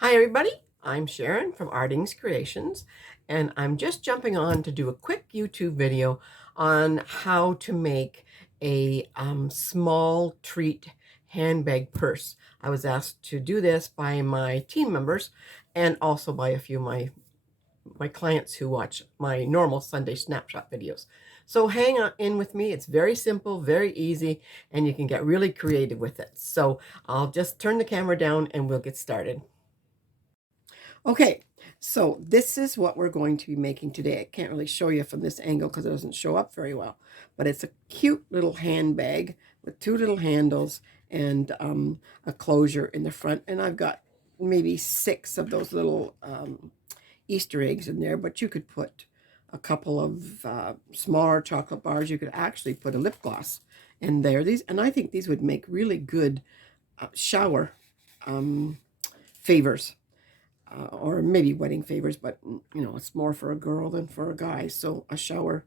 Hi everybody, I'm Sharon from Arting's Creations, and I'm just jumping on to do a quick YouTube video on how to make a small treat handbag purse. I was asked to do this by my team members and also by a few of my clients who watch my normal Sunday snapshot videos. So hang on in with me. It's very simple, very easy, and you can get really creative with it. So I'll just turn the camera down and we'll get started. Okay, so this is what we're going to be making today. I can't really show you from this angle because it doesn't show up very well, but it's a cute little handbag with two little handles and a closure in the front. And I've got maybe 6 of those little Easter eggs in there, but you could put a couple of smaller chocolate bars. You could actually put a lip gloss in there. And I think these would make really good shower favors. Or maybe wedding favors, but it's more for a girl than for a guy. So a shower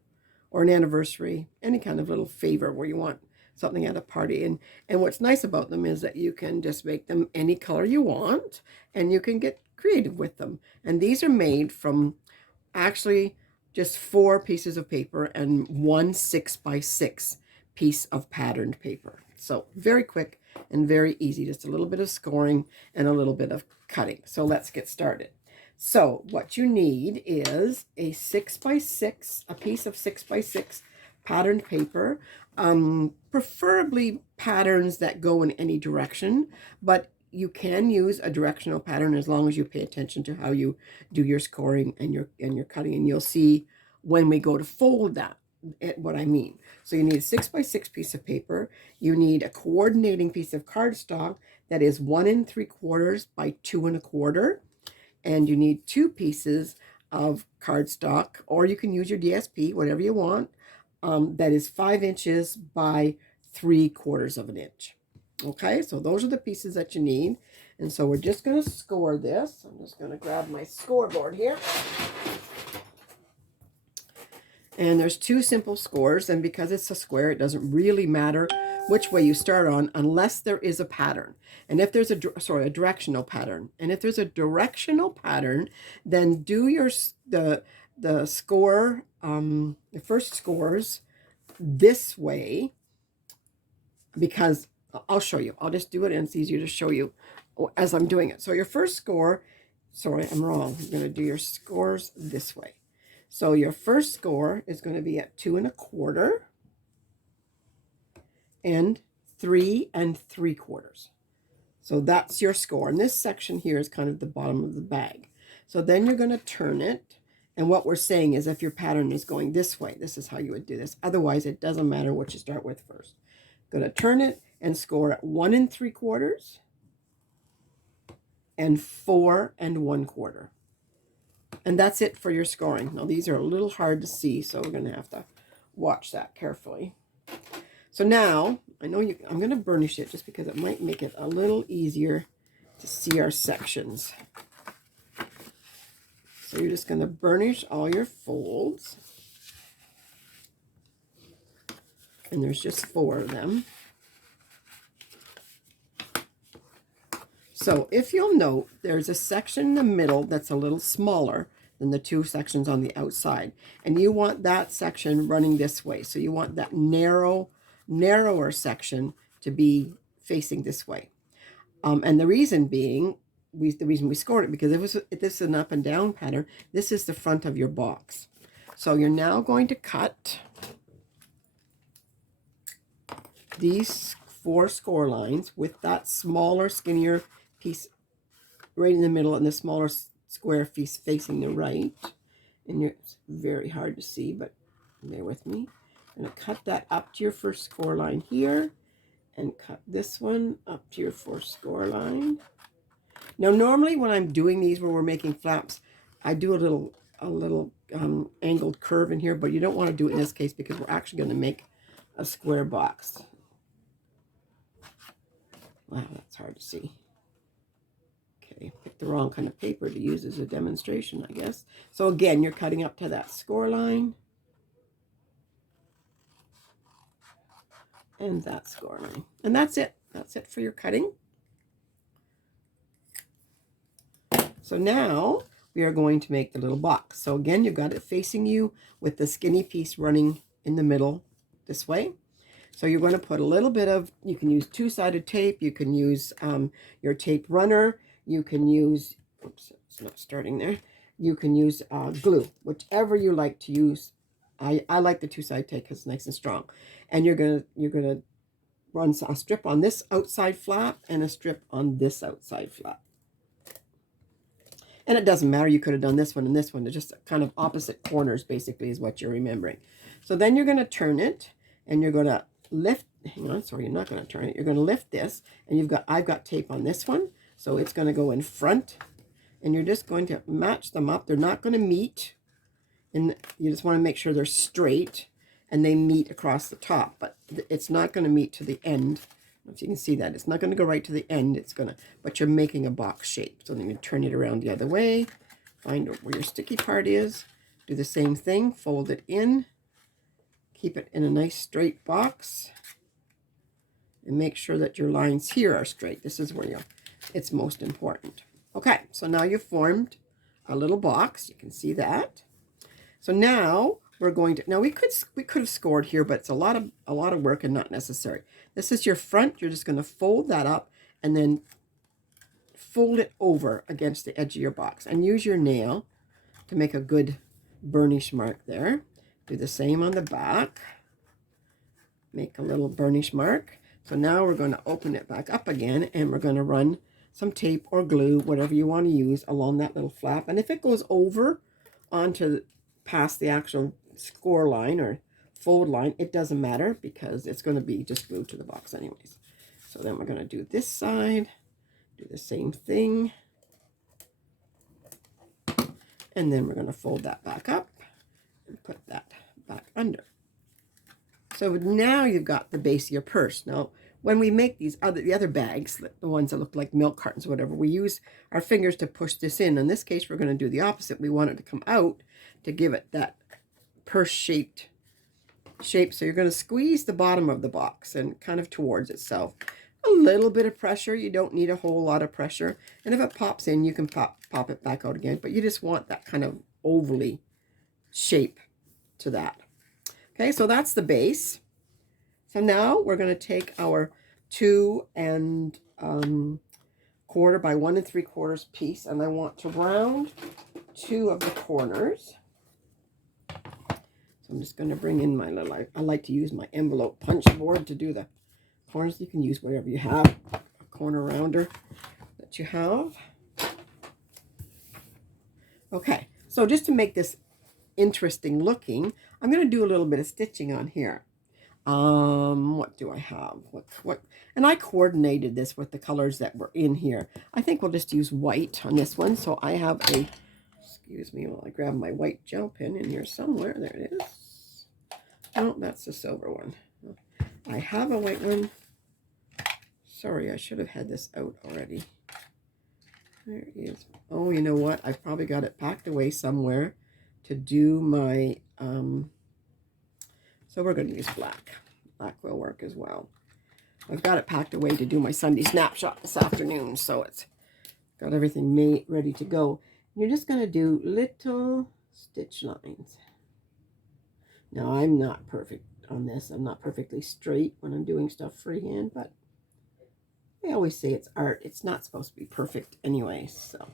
or an anniversary, any kind of little favor where you want something at a party. And what's nice about them is that you can just make them any color you want, and you can get creative with them. And these are made from actually just 4 pieces of paper and 1 6x6 piece of patterned paper. So very quick and very easy, just a little bit of scoring and a little bit of cutting. So let's get started. So what you need is a 6x6, a piece of 6x6 patterned paper, preferably patterns that go in any direction, but you can use a directional pattern as long as you pay attention to how you do your scoring and your cutting, and you'll see when we go to fold that what I mean. So you need a 6x6 piece of paper. You need a coordinating piece of cardstock that is 1 3/4 by 2 1/4, and you need 2 pieces of cardstock, or you can use your DSP, whatever you want. That is 5 inches by 3/4 of an inch. Okay, so those are the pieces that you need. And so we're just going to score this. I'm just going to grab my scoreboard here. And there's 2 simple scores, and because it's a square, it doesn't really matter which way you start on unless there is a pattern. And if there's a directional pattern. And if there's a directional pattern, then do the score, the first scores this way, because I'll show you. I'll just do it, and it's easier to show you as I'm doing it. So your first score, sorry, I'm wrong. I'm going to do your scores this way. So your first score is going to be at 2 1/4 and 3 3/4. So that's your score. And this section here is kind of the bottom of the bag. So then you're going to turn it. And what we're saying is if your pattern is going this way, this is how you would do this. Otherwise, it doesn't matter what you start with first. Going to turn it and score at 1 3/4 and 4 1/4. And that's it for your scoring. Now, these are a little hard to see, so we're going to have to watch that carefully. So now, I know I'm going to burnish it just because it might make it a little easier to see our sections. So you're just going to burnish all your folds. And there's just 4 of them. So if you'll note, there's a section in the middle that's a little smaller than the 2 sections on the outside. And you want that section running this way. So you want that narrower section to be facing this way. And the reason being, the reason we scored it, because if this is an up and down pattern, this is the front of your box. So you're now going to cut these 4 score lines with that smaller, skinnier piece right in the middle and the smaller square piece facing the right. And it's very hard to see, but bear with me. I'm going to cut that up to your first score line here and cut this one up to your first score line. Now, normally when I'm doing these where we're making flaps, I do a little angled curve in here, but you don't want to do it in this case because we're actually going to make a square box. Wow, that's hard to see. Okay, picked the wrong kind of paper to use as a demonstration, I guess. So again, you're cutting up to that score line. And that score line. And that's it. That's it for your cutting. So now we are going to make the little box. So again, you've got it facing you with the skinny piece running in the middle this way. So you're going to put a little bit of, you can use two-sided tape, you can use your tape runner, you can use, oops, it's not starting there, you can use glue, whichever you like to use. I like the two-sided tape because it's nice and strong. And you're gonna run a strip on this outside flap and a strip on this outside flap. And it doesn't matter, you could have done this one and this one. They're just kind of opposite corners, basically, is what you're remembering. So then you're going to turn it, and you're going to lift, hang on, sorry, you're not going to turn it. You're going to lift this, and I've got tape on this one, so it's going to go in front, and you're just going to match them up. They're not going to meet, and you just want to make sure they're straight, and they meet across the top, but it's not going to meet to the end. If you can see that, it's not going to go right to the end. It's going to, but you're making a box shape. So then you turn it around the other way, find where your sticky part is, do the same thing, fold it in, keep it in a nice straight box, and make sure that your lines here are straight. This is where it's most important. Okay, so now you've formed a little box. You can see that. So now we're going to, now we could have scored here, but it's a lot of work and not necessary. This is your front. You're just going to fold that up and then fold it over against the edge of your box and use your nail to make a good burnish mark there. Do the same on the back. Make a little burnish mark. So now we're going to open it back up again, and we're going to run some tape or glue, whatever you want to use, along that little flap. And if it goes over onto past the actual score line or fold line, it doesn't matter because it's going to be just glued to the box anyways. So then we're going to do this side, do the same thing, and then we're going to fold that back up and put that back under. So now you've got the base of your purse. Now when we make the other bags, the ones that look like milk cartons or whatever, we use our fingers to push this in. In this case, we're going to do the opposite. We want it to come out to give it that purse shaped shape. So you're going to squeeze the bottom of the box and kind of towards itself. A little bit of pressure. You don't need a whole lot of pressure. And if it pops in, you can pop it back out again. But you just want that kind of ovally shape to that. Okay, so that's the base. So now we're going to take our 2 1/4 by 1 3/4 piece, and I want to round 2 of the corners. I'm just going to bring in my little, I like to use my envelope punch board to do the corners. You can use whatever you have, a corner rounder that you have. Okay, so just to make this interesting looking, I'm going to do a little bit of stitching on here. What do I have? What? And I coordinated this with the colors that were in here. I think we'll just use white on this one. So I have a, excuse me while I grab my white gel pen in here somewhere. There it is. Oh, that's the silver one. I have a white one. Sorry, I should have had this out already. There it is. Oh, you know what? I've probably got it packed away somewhere to do my, so we're going to use black. Black will work as well. I've got it packed away to do my Sunday snapshot this afternoon, so it's got everything made, ready to go. You're just going to do little stitch lines. Now, I'm not perfect on this. I'm not perfectly straight when I'm doing stuff freehand, but I always say it's art. It's not supposed to be perfect anyway, so.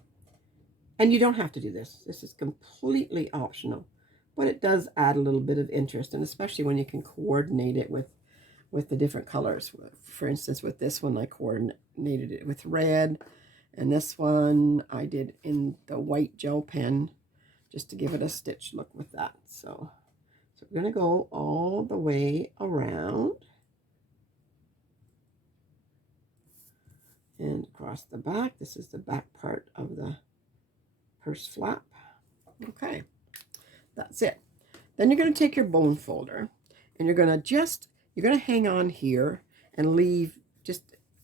And you don't have to do this. This is completely optional, but it does add a little bit of interest, and especially when you can coordinate it with the different colors. For instance, with this one, I coordinated it with red, and this one I did in the white gel pen just to give it a stitch look with that. So we're going to go all the way around and across the back. This is the back part of the purse flap. Okay, that's it. Then you're going to take your bone folder and you're going to hang on here and leave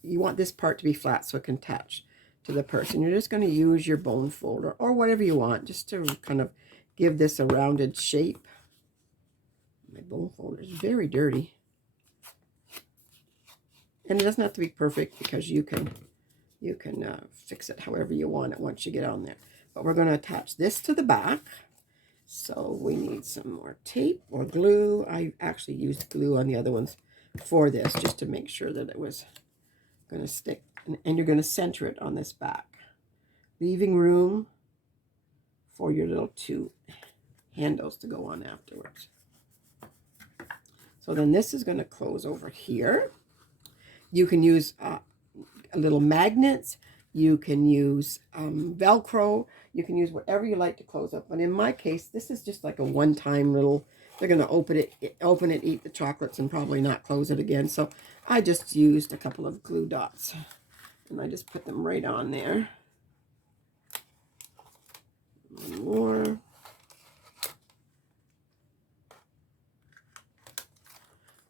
you want this part to be flat so it can attach to the purse. And you're just going to use your bone folder or whatever you want just to kind of give this a rounded shape. My bone folder is very dirty. And it doesn't have to be perfect because you can you can fix it however you want it once you get on there. But we're going to attach this to the back. So we need some more tape or glue. I actually used glue on the other ones for this just to make sure that it was going to stick. And you're going to center it on this back, leaving room for your little two handles to go on afterwards. So then this is going to close over here. You can use a little magnets. You can use Velcro. You can use whatever you like to close up. But in my case, this is just like a one-time little, they're going to open it, eat the chocolates, and probably not close it again. So I just used a couple of glue dots. And I just put them right on there. One more.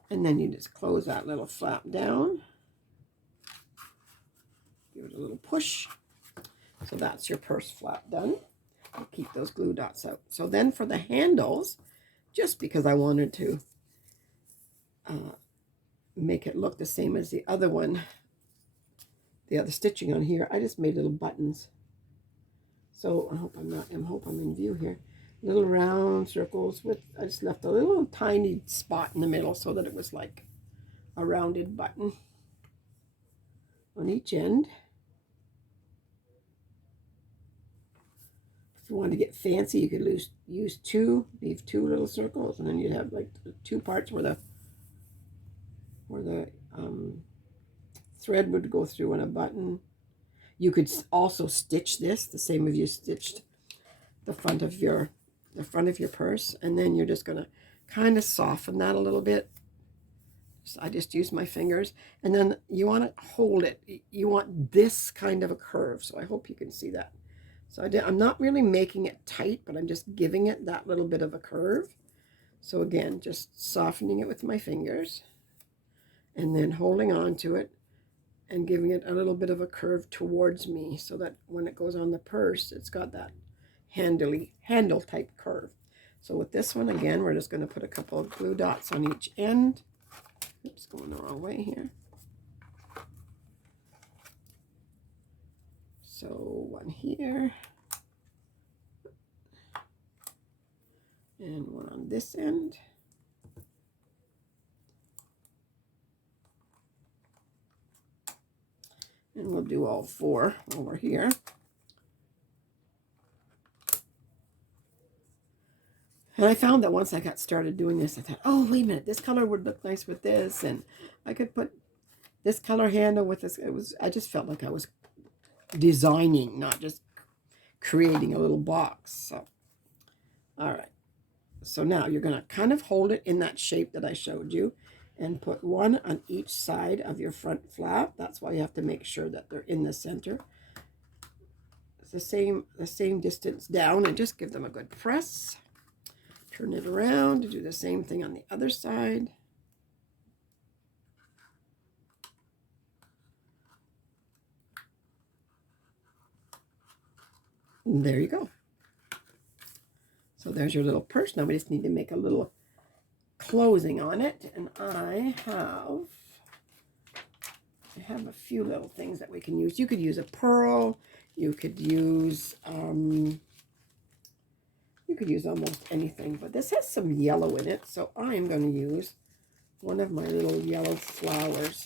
And then you just close that little flap down. Give it a little push. So that's your purse flap done. I'll keep those glue dots out. So then for the handles, just because I wanted to make it look the same as the other one, the other stitching on here, I just made little buttons. So I hope I'm in view here. Little round circles with, I just left a little tiny spot in the middle so that it was like a rounded button on each end. If you want to get fancy, you could leave two little circles, and then you'd have like two parts where the thread would go through in a button. You could also stitch this the same as you stitched the front of your purse, and then you're just going to kind of soften that a little bit. So I just use my fingers, and then you want to hold it. You want this kind of a curve, so I hope you can see that. So I'm not really making it tight, but I'm just giving it that little bit of a curve. So again, just softening it with my fingers, and then holding on to it and giving it a little bit of a curve towards me so that when it goes on the purse, it's got that handle type curve. So with this one, again, we're just going to put a couple of glue dots on each end. Oops, going the wrong way here. So one here. And one on this end. And we'll do all four over here. And I found that once I got started doing this, I thought, oh, wait a minute, this color would look nice with this. And I could put this color handle with this. I just felt like I was designing, not just creating a little box. So, all right. So now you're going to kind of hold it in that shape that I showed you and put one on each side of your front flap. That's why you have to make sure that they're in the center. It's the same distance down, and just give them a good press. Turn it around to do the same thing on the other side. And there you go. So there's your little purse. Now we just need to make a little closing on it. And I have a few little things that we can use. You could use a pearl. You could use almost anything, but this has some yellow in it, so I am going to use one of my little yellow flowers.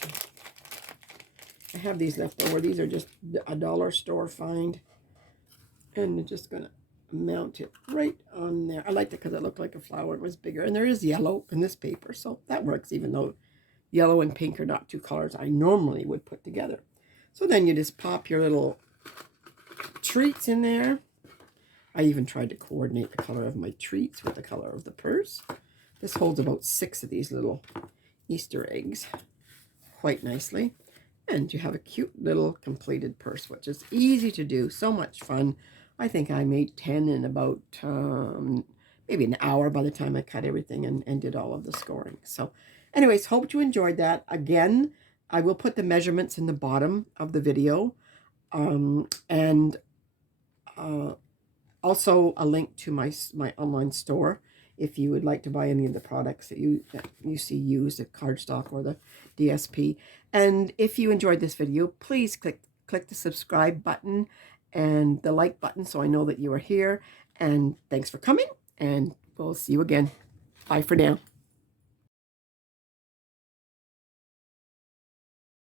I have these left over. These are just a dollar store find, and I'm just going to mount it right on there. I liked it because it looked like a flower. It was bigger, and there is yellow in this paper, so that works, even though yellow and pink are not two colors I normally would put together. So then you just pop your little treats in there. I even tried to coordinate the color of my treats with the color of the purse. This holds about 6 of these little Easter eggs quite nicely. And you have a cute little completed purse, which is easy to do, so much fun. I think I made 10 in about maybe an hour by the time I cut everything and did all of the scoring. So anyways, hope you enjoyed that. Again, I will put the measurements in the bottom of the video. Also a link to my online store if you would like to buy any of the products that you see used at Cardstock or the DSP. And if you enjoyed this video, please click click the subscribe button and the like button so I know that you are here. And thanks for coming, and we'll see you again. Bye for now.